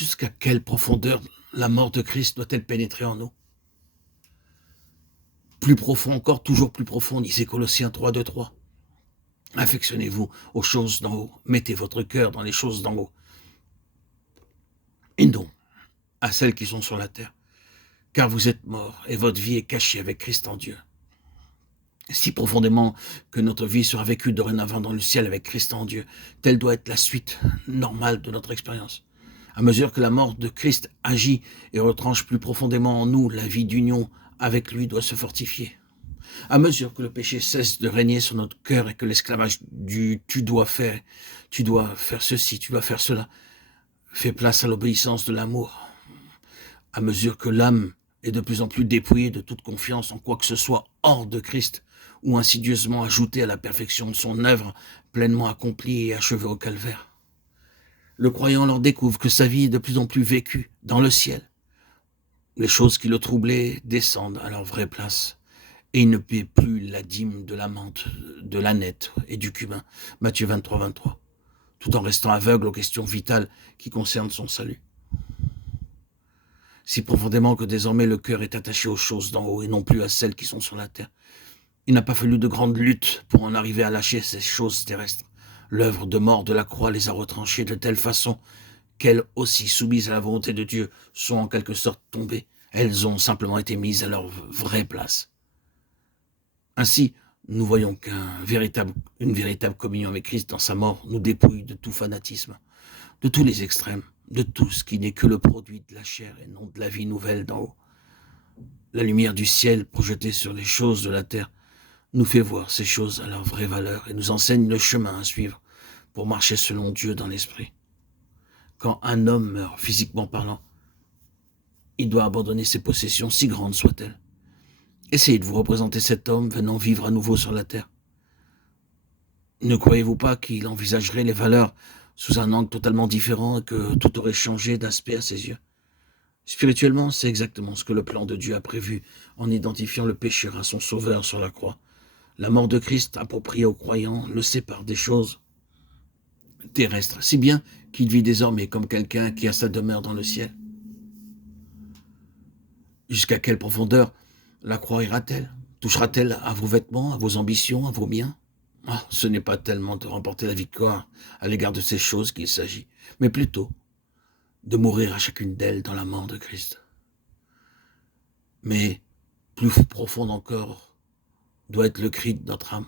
Jusqu'à quelle profondeur la mort de Christ doit-elle pénétrer en nous? Plus profond encore, toujours plus profond, disait Colossiens 3, 2, 3. Affectionnez-vous aux choses d'en haut. Mettez votre cœur dans les choses d'en haut. Et non à celles qui sont sur la terre. Car vous êtes morts et votre vie est cachée avec Christ en Dieu. Si profondément que notre vie sera vécue dorénavant dans le ciel avec Christ en Dieu, telle doit être la suite normale de notre expérience. À mesure que la mort de Christ agit et retranche plus profondément en nous, la vie d'union avec lui doit se fortifier. À mesure que le péché cesse de régner sur notre cœur et que l'esclavage du tu dois faire ceci, tu dois faire cela, fait place à l'obéissance de l'amour. À mesure que l'âme est de plus en plus dépouillée de toute confiance en quoi que ce soit hors de Christ, ou insidieusement ajoutée à la perfection de son œuvre pleinement accomplie et achevée au calvaire. Le croyant alors découvre que sa vie est de plus en plus vécue dans le ciel. Les choses qui le troublaient descendent à leur vraie place. Et il ne paie plus la dîme de la menthe, de l'ânette et du cumin. Matthieu 23, 23. Tout en restant aveugle aux questions vitales qui concernent son salut. Si profondément que désormais le cœur est attaché aux choses d'en haut et non plus à celles qui sont sur la terre. Il n'a pas fallu de grandes luttes pour en arriver à lâcher ces choses terrestres. L'œuvre de mort de la croix les a retranchées de telle façon qu'elles aussi, soumises à la volonté de Dieu, sont en quelque sorte tombées. Elles ont simplement été mises à leur vraie place. Ainsi, nous voyons qu'une véritable communion avec Christ dans sa mort nous dépouille de tout fanatisme, de tous les extrêmes, de tout ce qui n'est que le produit de la chair et non de la vie nouvelle d'en haut. La lumière du ciel projetée sur les choses de la terre nous fait voir ces choses à leur vraie valeur et nous enseigne le chemin à suivre pour marcher selon Dieu dans l'esprit. Quand un homme meurt, physiquement parlant, il doit abandonner ses possessions, si grandes soient-elles. Essayez de vous représenter cet homme venant vivre à nouveau sur la terre. Ne croyez-vous pas qu'il envisagerait les valeurs sous un angle totalement différent et que tout aurait changé d'aspect à ses yeux? Spirituellement, c'est exactement ce que le plan de Dieu a prévu en identifiant le pécheur à son sauveur sur la croix. La mort de Christ, appropriée aux croyants, le sépare des choses terrestres, si bien qu'il vit désormais comme quelqu'un qui a sa demeure dans le ciel. Jusqu'à quelle profondeur la croix ira-t-elle? Touchera-t-elle à vos vêtements, à vos ambitions, à vos biens? Ce n'est pas tellement de remporter la victoire à l'égard de ces choses qu'il s'agit, mais plutôt de mourir à chacune d'elles dans la mort de Christ. Mais plus profonde encore doit être le cri de notre âme.